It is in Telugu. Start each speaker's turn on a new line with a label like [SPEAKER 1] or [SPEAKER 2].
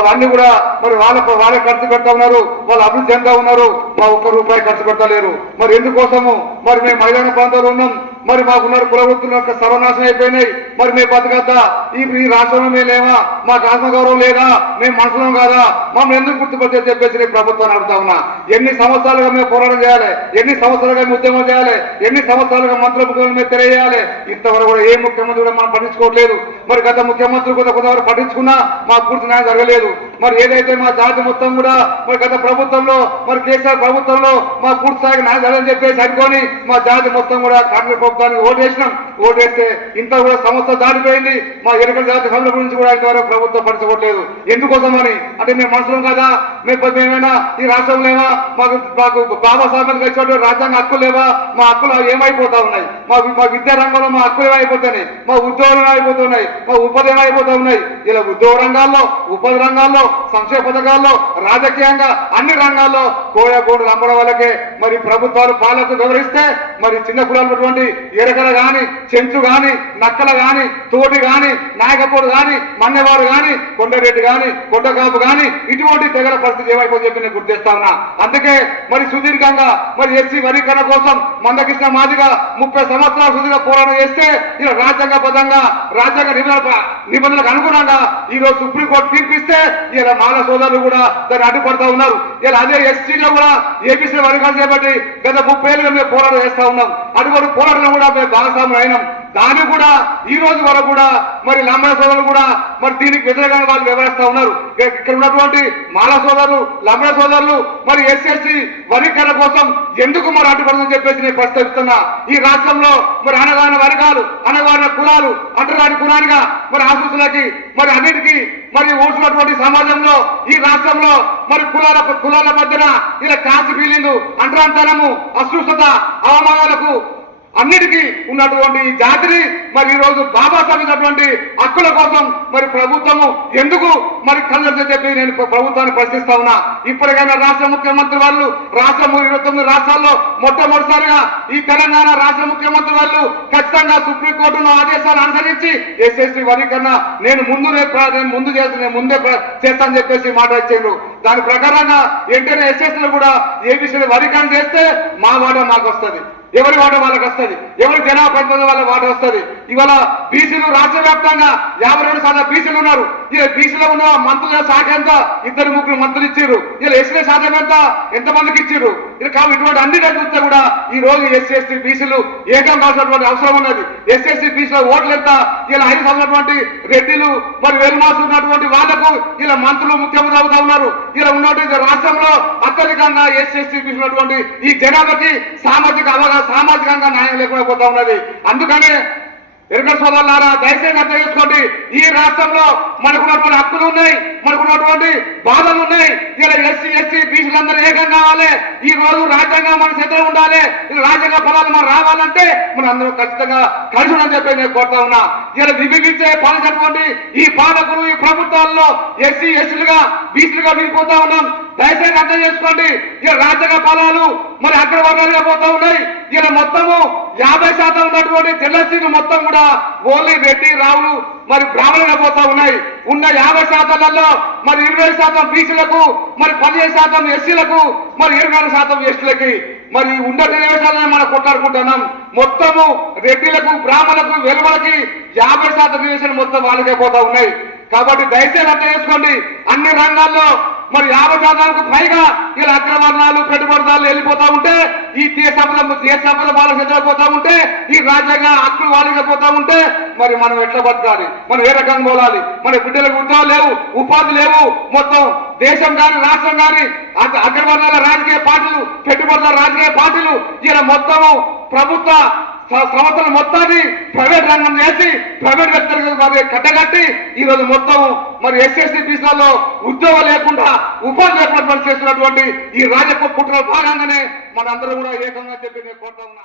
[SPEAKER 1] వాళ్ళన్నీ కూడా మరి వాళ్ళ వాళ్ళే ఖర్చు పెడతా ఉన్నారు వాళ్ళు అభివృద్ధి చెందుతా ఉన్నారు మా ఒక్క రూపాయి ఖర్చు పెడతలేరు మరి ఎందుకోసము మరి మేము మైదాన ప్రాంతంలో ఉన్నాం. మరి మాకున్న కులవృత్తుల యొక్క సర్వనాశనం అయిపోయినాయి. మరి మేము బతకద్దా? ఈ ఈ రాష్ట్రంలో మేము లేవా? మాకు ఆత్మగౌరవం లేదా? మేము మనుషులం కాదా? మమ్మల్ని ఎందుకు గుర్తుపట్టే చెప్పేసి నేను ప్రభుత్వాన్ని అడుగుతా ఉన్నా. ఎన్ని సంవత్సరాలుగా మేము పోరాటం చేయాలి? ఎన్ని సంవత్సరాలుగా మేము ఉద్యమం చేయాలి? ఎన్ని సంవత్సరాలుగా మంత్రుల ముఖ్యమంత్రి మేము తెలియజేయాలి ఇంతవరకు కూడా ఏ ముఖ్యమంత్రి కూడా మనం పట్టించుకోవట్లేదు. మరి గత ముఖ్యమంత్రి కూడా కొంతవరకు పట్టించుకున్నా మాకు పూర్తి న్యాయం జరగలేదు. మరి ఏదైతే మా జాతి మొత్తం కూడా మరి గత ప్రభుత్వంలో మరి కేసీఆర్ ప్రభుత్వంలో మా పూర్తి స్థాయికి న్యాయం జరగని చెప్పేసి అనుకొని మా జాతి మొత్తం కూడా కాంగ్రెస్ ప్రభుత్వానికి ఓటేసినాం ఓటేస్తే ఇంత కూడా సంస్థ దాటిపోయింది. మా ఎన్నికల జాతి హక్కుల గురించి కూడా ఇంతవరకు ప్రభుత్వం పట్టించుకోవట్లేదు. ఎందుకోసమని? అంటే మేము మనుషులం కదా. మేము మేమైనా ఈ రాష్ట్రం లేవా? మాకు మాకు బాబాసాహెబ్ వచ్చినట్టు రాజ్యాంగ హక్కులు లేవా? మా హక్కులు ఏమైపోతా ఉన్నాయి? మా మా విద్యా రంగంలో మా హక్కులు ఏమైపోతున్నాయి? మా ఉద్యోగాలు ఏమైపోతున్నాయి? మా ఉపాధి ఏమైపోతా ఉన్నాయి? ఇలా ఉద్యోగ రంగాల్లో ఉపాధి రంగాల్లో సంక్షేమ పథకాల్లో రాజకీయంగా అన్ని రంగాల్లో కోయ గోడు అమ్మడం వాళ్ళకే. మరి ప్రభుత్వాలు పాలకు వివరిస్తే మరి చిన్న కులాలు ఎరకల కానీ చెంచు గాని నక్కల గాని తోటి గాని నాయకపోడు గాని మన్నెవాడు గాని కొండరెడ్డి గాని కొండకాపు గాని ఇటువంటి తెగల పరిస్థితి ఏమైపోతుంది చెప్పి నేను గుర్తు చేస్తా ఉన్నా. అందుకే మరి సుదీర్ఘంగా మరి ఎస్సీ వర్గీకరణ కోసం మందకృష్ణ మాదిగా ముప్పై సంవత్సరాల సుదీర్ఘ పోరాటం చేస్తే ఇలా రాజ్యాంగబద్ధంగా రాజ్యాంగ నిబంధన నిబంధనలకు అనుగుణంగా ఈ రోజు సుప్రీంకోర్టు తీర్పిస్తే ఇలా మాల సోదరులు కూడా దాన్ని అడ్డుపడతా ఉన్నారు. ఇలా అదే ఎస్సీలో కూడా ఏపీసీ వర్గాలు చేపట్టి గత ముప్పై ఏళ్ళుగా మేము పోరాటం చేస్తా ఉన్నాం. అటువంటి పోరాటం కూడా మేము భాగస్వాములు అయినాం. దాన్ని కూడా ఈ రోజు వరకు కూడా మరి లంబడ సోదరులు కూడా మరి దీనికి వ్యతిరేకంగా వాళ్ళు వివరిస్తా ఉన్నారు. ఇక్కడ ఉన్నటువంటి మాల సోదరులు లంబడ సోదరులు మరి ఎస్ఎస్సి వర్గీకరణ కోసం ఎందుకు మరి అడ్డుపడుతుందని చెప్పేసి నేను ప్రస్తావిస్తున్నా. ఈ రాష్ట్రంలో మరి అనగాన వర్గాలు అనగాన కులాలు అంటరాని కులానిగా మరి ఆశీస్సులకి మరి అన్నిటికీ మరి ఊసినటువంటి సమాజంలో ఈ రాష్ట్రంలో మరి కులాల కులాల మధ్యన ఇలా కాంతి ఫీలింగ్ అంటరాంతనము అస్పృశ్యత అవమానాలకు అన్నిటికీ ఉన్నటువంటి ఈ జాతిని మరి ఈరోజు బాబా బాబాసాహెబ్ హక్కుల కోసం మరి ప్రభుత్వము ఎందుకు మరి కళ్ళని చెప్పి నేను ప్రభుత్వాన్ని ప్రశ్నిస్తా ఉన్నా. ఇప్పటికైనా రాష్ట్ర ముఖ్యమంత్రి వాళ్ళు రాష్ట్ర ఇరవై తొమ్మిది రాష్ట్రాల్లో మొట్టమొదటిసారిగా ఈ తెలంగాణ రాష్ట్ర ముఖ్యమంత్రి వాళ్ళు ఖచ్చితంగా సుప్రీంకోర్టును ఆదేశాలు అనుసరించి ఎస్ఎస్సీ వర్గీకరణ నేను ముందు నేను ముందు చేస్తాను నేను ముందే చేస్తాను చెప్పేసి మాట ఇచ్చారు దాని ప్రకారంగా వెంటనే ఎస్ఎస్సీలు కూడా ఏబీసీ వర్గీకరణ చేస్తే మా వాడ మాకు వస్తుంది. ఎవరి వాట వాళ్ళకి వస్తుంది? ఎవరి జనాభా ప్రతినిధి వాళ్ళ వాట వస్తుంది? ఇవాళ బీసీలు రాష్ట్ర వ్యాప్తంగా యాభై రెండు శాతం బీసీలు ఉన్నారు. ఇలా బీసీలో ఉన్న మంత్రుల శాఖ ఎంత? ఇద్దరు ముగ్గురు మంత్రులు ఇచ్చారు. ఇలా ఎస్సీ శాతం ఎంత? ఎంతమందికి ఇచ్చారు? ఇలా కాబట్టి ఇటువంటి అన్ని చూస్తే కూడా ఈ రోజు ఎస్సీ ఎస్టీ బీసీలు ఏకం కావాల్సినటువంటి అవసరం ఉన్నది. ఎస్సీ ఎస్టీ బీసీల ఓట్లు ఎంత? ఇలా ఐదు సంవత్సరాలటువంటి రెడ్డిలు మరి వెలుమాసు ఉన్నటువంటి వాళ్ళకు ఇలా మంత్రులు ముఖ్యమంత్రి అవుతా ఉన్నారు. ఇలా ఉన్నటువంటి రాష్ట్రంలో అత్యధికంగా ఎస్సీ ఎస్టీ బీసీలటువంటి ఈ జనాభాకి సామాజిక అవగాహన సామాజికంగా న్యాయం లేకుండా పోతా ఉన్నది. అందుకనే ఎరుక సోదరులారా దయచేసి అర్థం చేసుకోండి. ఈ రాష్ట్రంలో మనకున్నటువంటి హక్కులు ఉన్నాయి మనకున్నటువంటి బాధలు ఉన్నాయి. ఇలా ఎస్సీ ఎస్సీ బీసీలందరూ ఏకం కావాలి. ఈ రోజు రాజ్యాంగం మన చేతిలో ఉండాలి. ఇలా రాజ్యాంగ ఫలాలు మనం రావాలంటే మనం అందరూ ఖచ్చితంగా కలిసి ఉండని చెప్పి నేను కోరుతా ఉన్నా. ఇలా విభజించే పాలించినటువంటి ఈ పాలకులు ఈ ప్రభుత్వాల్లో ఎస్సీ ఎస్సీలుగా బీసీలుగా మిగిలిపోతా ఉన్నాం. దయచేసి అర్థం చేసుకోండి. ఈ రాజ్యాంగ ఫలాలు మరి అగ్రవర్ణాలుగా పోతా ఉన్నాయి. ఈయన మొత్తము యాభై శాతం ఉన్నటువంటి తెల్లసీలు మొత్తం కూడా ఓన్లీ రెడ్డి రావులు మరి బ్రాహ్మణులుగా పోతా ఉన్నాయి. ఉన్న యాభై శాతాలలో మరి ఇరవై శాతం బీసీలకు మరి పదిహేను శాతం ఎస్సీలకు మరి ఇరవై నాలుగు శాతం ఎస్టీలకి. మరి ఉన్న నివేశాలను మనం కొట్లాడుకుంటున్నాం. మొత్తము రెడ్డిలకు బ్రాహ్మణులకు వెలువలకి యాభై శాతం నివేశాలు మొత్తం వాళ్ళకే పోతా ఉన్నాయి. కాబట్టి దయచేసి అర్థం చేసుకోండి. అన్ని రంగాల్లో మరి యాభై శాతానికి పైగా ఇలా అగ్రవర్ణాలు పెట్టుబడిదారులు వెళ్ళిపోతా ఉంటే ఈ దేశంలో దేశంలో దేశ ఎట్లా పోతా ఉంటే ఈ రాజ్యాంగ హక్కులు వాళ్ళకి పోతా ఉంటే మరి మనం ఎట్లా బతకాలి? మనం ఏ రకంగా పోలాలి? మన బిడ్డలకు ఉద్యోగాలు లేవు ఉపాధి లేవు మొత్తం దేశం కానీ రాష్ట్రం కానీ అగ్ర- అగ్రవర్ణాల రాజకీయ పార్టీలు పెట్టుబడుల రాజకీయ పార్టీలు ఇలా మొత్తము ప్రభుత్వ సంస్థలు సంవత్సరం మొత్తాన్ని ప్రైవేట్ రంగం చేసి ప్రైవేట్ వ్యక్తులకు మరి కట్టగట్టి ఈ రోజు మొత్తం మరి ఎస్ఎస్సీ బీసీలలో ఉద్యోగం లేకుండా ఉపాధి లేకుండా పనిచేస్తున్నటువంటి ఈ రాజకీయ కుట్రలో భాగంగానే మనందరూ కూడా ఏకంగా చెప్పి నేను కోరుతా ఉన్నా.